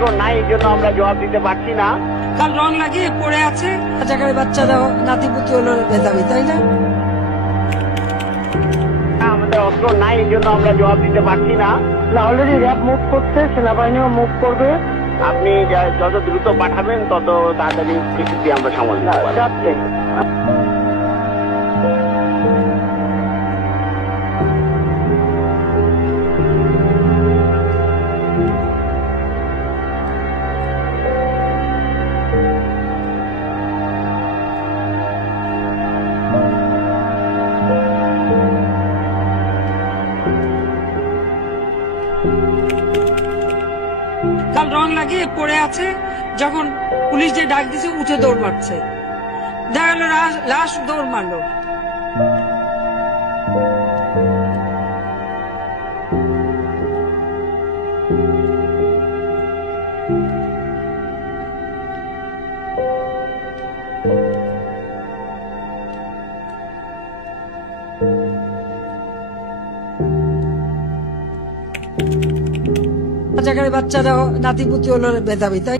অস্ত্র নাই, এই জন্য আমরা জবাব দিতে পারছি না। কাল রং লাগিয়ে পড়ে আছে, জায়গায় বাচ্চারা নাতিপুতি হলো মেধাবী, তাই না? আমাদের অস্ত্র নাই, এই জন্য আমরা জবাব দিতে পারছি না। অলরেডি র্যাব মুভ করছে, সেনাবাহিনীও মুভ করবে। আপনি যত দ্রুত পাঠাবেন তত তাড়াতাড়ি পরিস্থিতি আমরা সামাল দিতে পারবো। যাচ্ছে। কাল রং লাগিয়ে পড়ে আছে, যখন পুলিশ যে ডাক দিছে উঠে দৌড় মারছে, দেখা গেল লাশ দৌড় মারলো। জায়গায় বাচ্চারা নাতিপুতি হলো মেধাবী, তাই